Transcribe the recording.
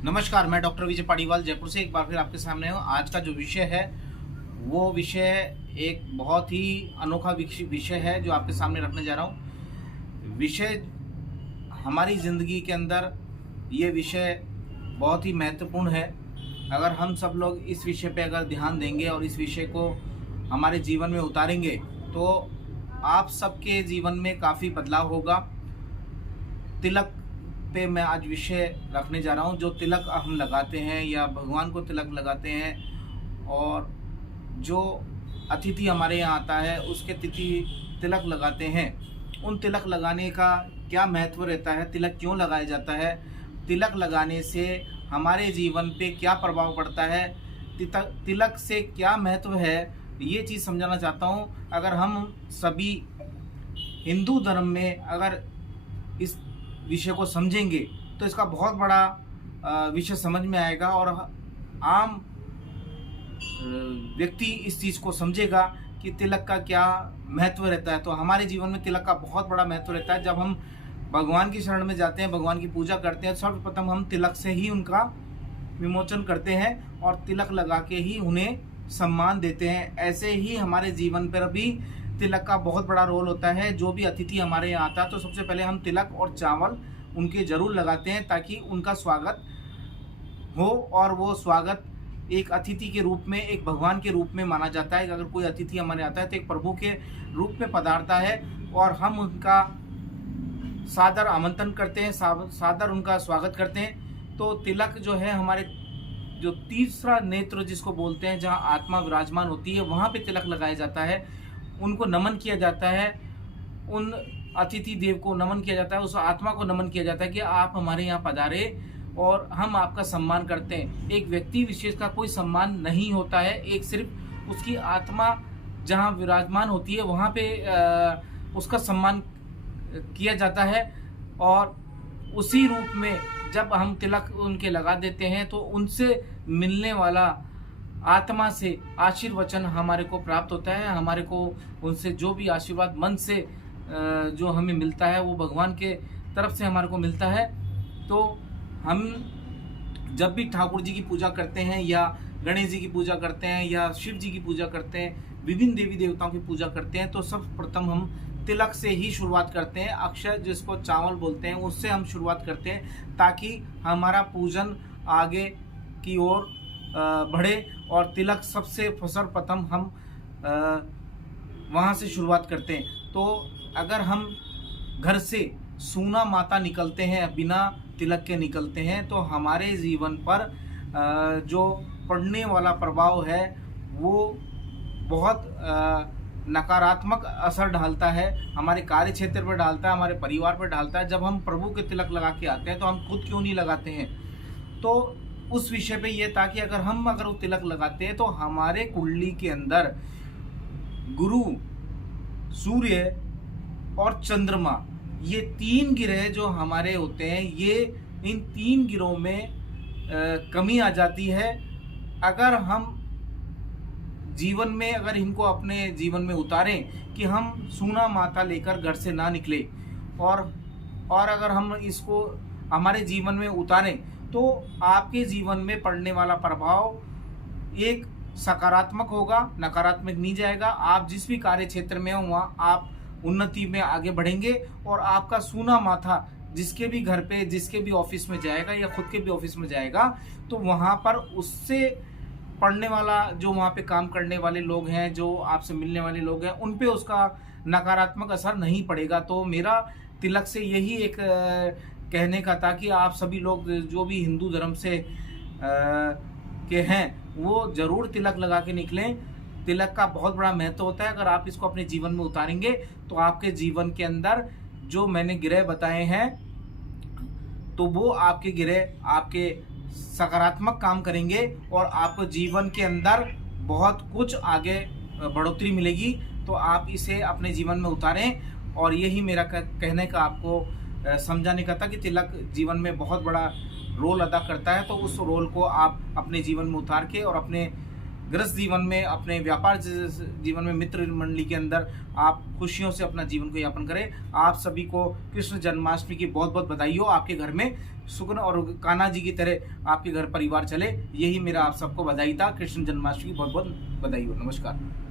नमस्कार, मैं डॉक्टर विजय पाड़ीवाल जयपुर से एक बार फिर आपके सामने हूँ। आज का जो विषय है वो विषय एक बहुत ही अनोखा विषय है जो आपके सामने रखने जा रहा हूँ। विषय हमारी ज़िंदगी के अंदर ये विषय बहुत ही महत्वपूर्ण है। अगर हम सब लोग इस विषय पे अगर ध्यान देंगे और इस विषय को हमारे जीवन में उतारेंगे तो आप सबके जीवन में काफ़ी बदलाव होगा। तिलक पे मैं आज विषय रखने जा रहा हूँ। जो तिलक हम लगाते हैं या भगवान को तिलक लगाते हैं और जो अतिथि हमारे यहाँ आता है उसके तिलक लगाते हैं, उन तिलक लगाने का क्या महत्व रहता है, तिलक क्यों लगाया जाता है, तिलक लगाने से हमारे जीवन पे क्या प्रभाव पड़ता है, तिलक से क्या महत्व है, ये चीज़ समझाना चाहता हूँ। अगर हम सभी हिंदू धर्म में अगर इस विषय को समझेंगे तो इसका बहुत बड़ा विषय समझ में आएगा और आम व्यक्ति इस चीज़ को समझेगा कि तिलक का क्या महत्व रहता है। तो हमारे जीवन में तिलक का बहुत बड़ा महत्व रहता है। जब हम भगवान की शरण में जाते हैं, भगवान की पूजा करते हैं, सर्वप्रथम हम तिलक से ही उनका विमोचन करते हैं और तिलक लगा के ही उन्हें सम्मान देते हैं। ऐसे ही हमारे जीवन पर भी तिलक का बहुत बड़ा रोल होता है। जो भी अतिथि हमारे यहाँ आता है तो सबसे पहले हम तिलक और चावल उनके ज़रूर लगाते हैं ताकि उनका स्वागत हो। और वो स्वागत एक अतिथि के रूप में, एक भगवान के रूप में माना जाता है। अगर कोई अतिथि हमारे आता है तो एक प्रभु के रूप में पधारता है और हम उनका सादर आमंत्रण करते हैं, सादर उनका स्वागत करते हैं। तो तिलक जो है हमारे जो तीसरा नेत्र जिसको बोलते हैं, जहाँ आत्मा विराजमान होती है, वहाँ पे तिलक लगाया जाता है। उनको नमन किया जाता है, उन अतिथि देव को नमन किया जाता है, उस आत्मा को नमन किया जाता है कि आप हमारे यहाँ पधारे और हम आपका सम्मान करते हैं। एक व्यक्ति विशेष का कोई सम्मान नहीं होता है, एक सिर्फ उसकी आत्मा जहाँ विराजमान होती है वहाँ पे उसका सम्मान किया जाता है। और उसी रूप में जब हम तिलक उनके लगा देते हैं तो उनसे मिलने वाला आत्मा से आशीर्वचन हमारे को प्राप्त होता है। हमारे को उनसे जो भी आशीर्वाद मन से जो हमें मिलता है वो भगवान के तरफ से हमारे को मिलता है। तो हम जब भी ठाकुर जी की पूजा करते हैं या गणेश जी की पूजा करते हैं या शिव जी की पूजा करते हैं, विभिन्न देवी देवताओं की पूजा करते हैं, तो सब प्रथम हम तिलक से ही शुरुआत करते हैं। अक्षय जिसको चावल बोलते हैं उससे हम शुरुआत करते हैं ताकि हमारा पूजन आगे की ओर बढ़े। और तिलक सबसे सर्वप्रथम हम वहाँ से शुरुआत करते हैं। तो अगर हम घर से सूना माता निकलते हैं, बिना तिलक के निकलते हैं, तो हमारे जीवन पर जो पड़ने वाला प्रभाव है वो बहुत नकारात्मक असर डालता है। हमारे कार्य क्षेत्र पर डालता है, हमारे परिवार पर डालता है। जब हम प्रभु के तिलक लगा के आते हैं तो हम खुद क्यों नहीं लगाते हैं। तो उस विषय पे ये था कि अगर वो तिलक लगाते हैं तो हमारे कुंडली के अंदर गुरु, सूर्य और चंद्रमा, ये तीन ग्रह जो हमारे होते हैं, ये इन तीन ग्रहों में कमी आ जाती है। अगर हम जीवन में अगर इनको अपने जीवन में उतारें कि हम सूना माता लेकर घर से ना निकले और अगर हम इसको हमारे जीवन में उतारें तो आपके जीवन में पड़ने वाला प्रभाव एक सकारात्मक होगा, नकारात्मक नहीं जाएगा। आप जिस भी कार्य क्षेत्र में हो वहाँ आप उन्नति में आगे बढ़ेंगे और आपका सूना माथा जिसके भी घर पे, जिसके भी ऑफिस में जाएगा या खुद के भी ऑफिस में जाएगा तो वहाँ पर उससे पढ़ने वाला, जो वहाँ पे काम करने वाले लोग हैं, जो आपसे मिलने वाले लोग हैं, उन पे उसका नकारात्मक असर नहीं पड़ेगा। तो मेरा तिलक से यही एक कहने का था कि आप सभी लोग जो भी हिंदू धर्म से के हैं वो ज़रूर तिलक लगा के निकलें। तिलक का बहुत बड़ा महत्व होता है। अगर आप इसको अपने जीवन में उतारेंगे तो आपके जीवन के अंदर जो मैंने ग्रह बताए हैं तो वो आपके ग्रह आपके सकारात्मक काम करेंगे और आपको जीवन के अंदर बहुत कुछ आगे बढ़ोतरी मिलेगी। तो आप इसे अपने जीवन में उतारें और यही मेरा कहने का आपको समझाने का था कि तिलक जीवन में बहुत बड़ा रोल अदा करता है। तो उस रोल को आप अपने जीवन में उतार के और अपने गृहस्थ जीवन में, अपने व्यापार जीवन में, मित्र मंडली के अंदर आप खुशियों से अपना जीवन को यापन करें। आप सभी को कृष्ण जन्माष्टमी की बहुत बहुत बधाई हो। आपके घर में सुगन और कान्हा जी की तरह आपके घर परिवार चले, यही मेरा आप सबको बधाई था। कृष्ण जन्माष्टमी की बहुत बहुत बधाई हो। नमस्कार।